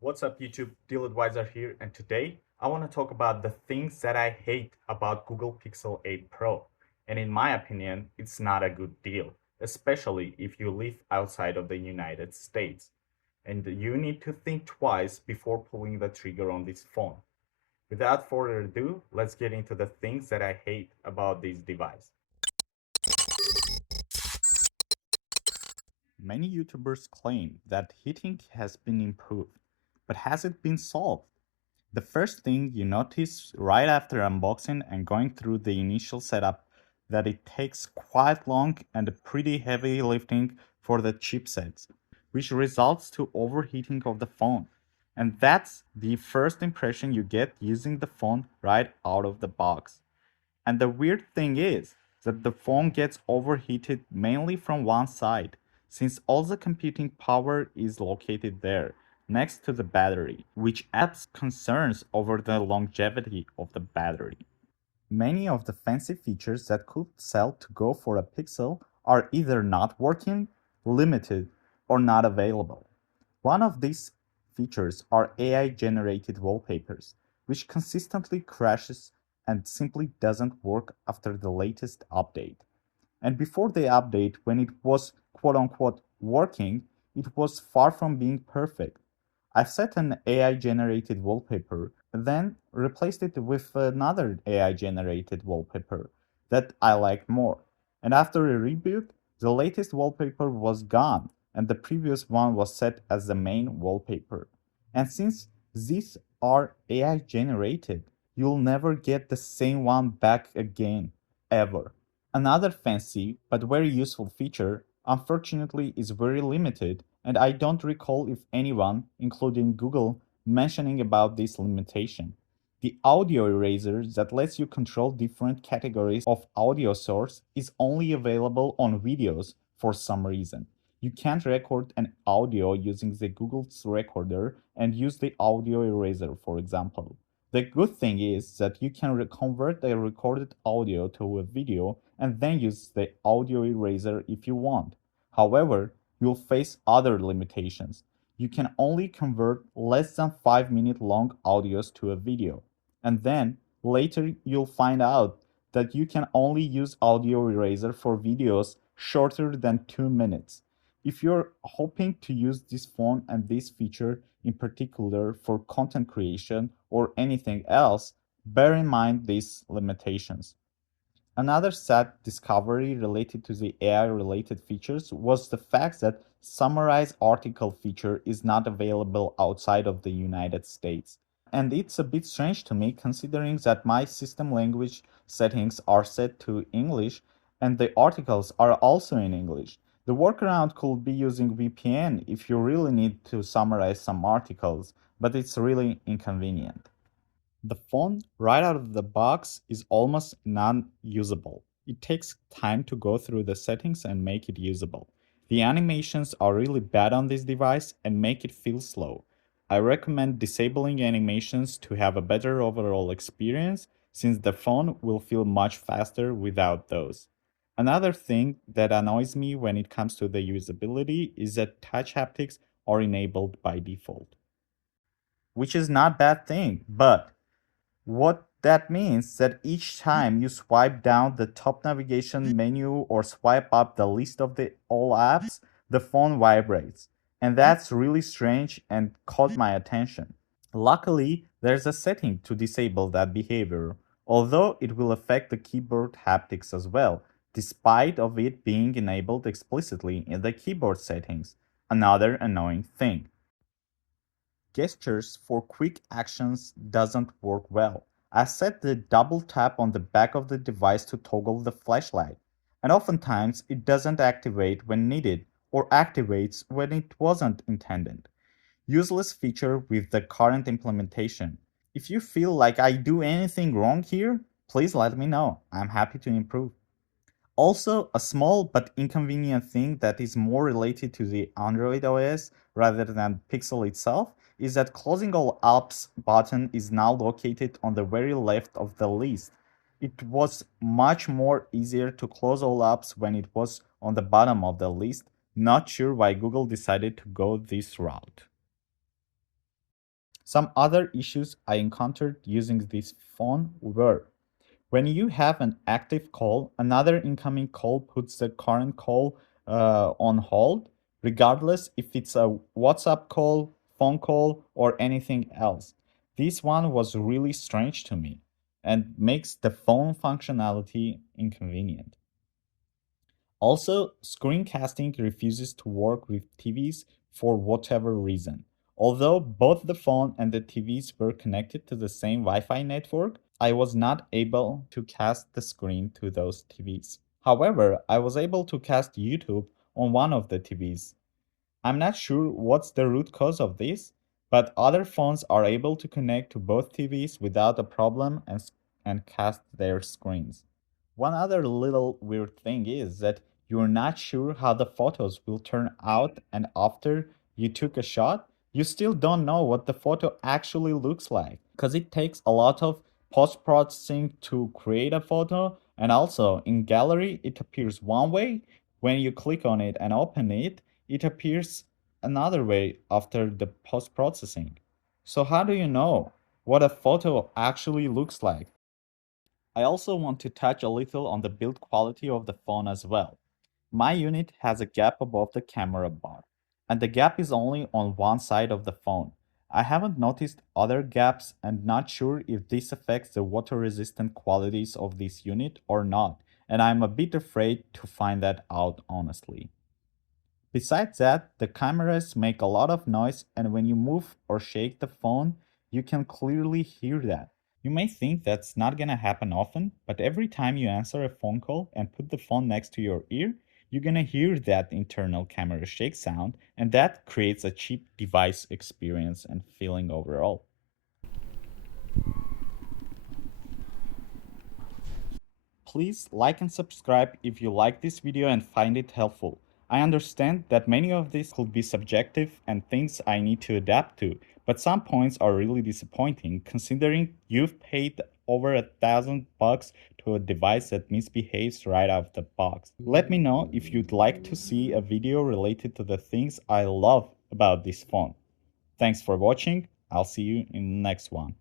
What's up, YouTube? DealAdvisor here, and today I want to talk about the things that I hate about Google Pixel 8 Pro. And in my opinion, it's not a good deal, especially if you live outside of the United States. And you need to think twice before pulling the trigger on this phone. Without further ado, let's get into the things that I hate about this device. Many YouTubers claim that heating has been improved, but has it been solved? The first thing you notice right after unboxing and going through the initial setup that it takes quite long and pretty heavy lifting for the chipsets, which results to overheating of the phone. And that's the first impression you get using the phone right out of the box. And the weird thing is that the phone gets overheated mainly from one side, since all the computing power is located there, next to the battery, which adds concerns over the longevity of the battery. Many of the fancy features that could sell to go for a Pixel are either not working, limited, or not available. One of these features are AI-generated wallpapers, which consistently crashes and simply doesn't work after the latest update. And before the update, when it was quote-unquote working, it was far from being perfect. I've set an AI-generated wallpaper, then replaced it with another AI-generated wallpaper that I liked more. And after a reboot, the latest wallpaper was gone, and the previous one was set as the main wallpaper. And since these are AI generated, you'll never get the same one back again, ever. Another fancy but very useful feature, unfortunately, is very limited, and I don't recall if anyone, including Google, mentioning about this limitation. The audio eraser that lets you control different categories of audio source is only available on videos for some reason. You can't record an audio using the Google's recorder and use the audio eraser, for example. The good thing is that you can convert the recorded audio to a video and then use the audio eraser if you want. However, you'll face other limitations. You can only convert less than 5-minute long audios to a video. And then later you'll find out that you can only use audio eraser for videos shorter than 2 minutes. If you're hoping to use this phone and this feature in particular for content creation or anything else, bear in mind these limitations. Another sad discovery related to the AI-related features was the fact that Summarize article feature is not available outside of the United States. And it's a bit strange to me considering that my system language settings are set to English and the articles are also in English. The workaround could be using VPN if you really need to summarize some articles, but it's really inconvenient. The phone right out of the box is almost non-usable. It takes time to go through the settings and make it usable. The animations are really bad on this device and make it feel slow. I recommend disabling animations to have a better overall experience since the phone will feel much faster without those. Another thing that annoys me when it comes to the usability is that touch haptics are enabled by default, which is not a bad thing, but what that means that each time you swipe down the top navigation menu or swipe up the list of the all apps, the phone vibrates. And that's really strange and caught my attention. Luckily, there's a setting to disable that behavior, although it will affect the keyboard haptics as well, despite of it being enabled explicitly in the keyboard settings. Another annoying thing. Gestures for quick actions doesn't work well. I set the double tap on the back of the device to toggle the flashlight, and oftentimes it doesn't activate when needed or activates when it wasn't intended. Useless feature with the current implementation. If you feel like I do anything wrong here, please let me know. I'm happy to improve. Also, a small but inconvenient thing that is more related to the Android OS rather than Pixel itself is that closing all apps button is now located on the very left of the list. It was much more easier to close all apps when it was on the bottom of the list. Not sure why Google decided to go this route. Some other issues I encountered using this phone were: when you have an active call, another incoming call puts the current call on hold, regardless if it's a WhatsApp call, phone call, or anything else. This one was really strange to me and makes the phone functionality inconvenient. Also, screencasting refuses to work with TVs for whatever reason. Although both the phone and the TVs were connected to the same Wi Fi network, I was not able to cast the screen to those TVs. However, I was able to cast YouTube on one of the TVs. I'm not sure what's the root cause of this, but other phones are able to connect to both TVs without a problem and cast their screens. One other little weird thing is that you're not sure how the photos will turn out, and after you took a shot, you still don't know what the photo actually looks like because it takes a lot of post processing to create a photo, and also in gallery, it appears one way. When you click on it and open it, it appears another way after the post processing. So, how do you know what a photo actually looks like? I also want to touch a little on the build quality of the phone as well. My unit has a gap above the camera bar, and the gap is only on one side of the phone. I haven't noticed other gaps and not sure if this affects the water resistant qualities of this unit or not, and I'm a bit afraid to find that out honestly. Besides that, the cameras make a lot of noise, and when you move or shake the phone, you can clearly hear that. You may think that's not gonna happen often, but every time you answer a phone call and put the phone next to your ear, you're gonna hear that internal camera shake sound, and that creates a cheap device experience and feeling overall. Please like and subscribe if you like this video and find it helpful. I understand that many of these could be subjective and things I need to adapt to, but some points are really disappointing considering you've paid over $1,000 to a device that misbehaves right out of the box. Let me know if you'd like to see a video related to the things I love about this phone. Thanks for watching. I'll see you in the next one.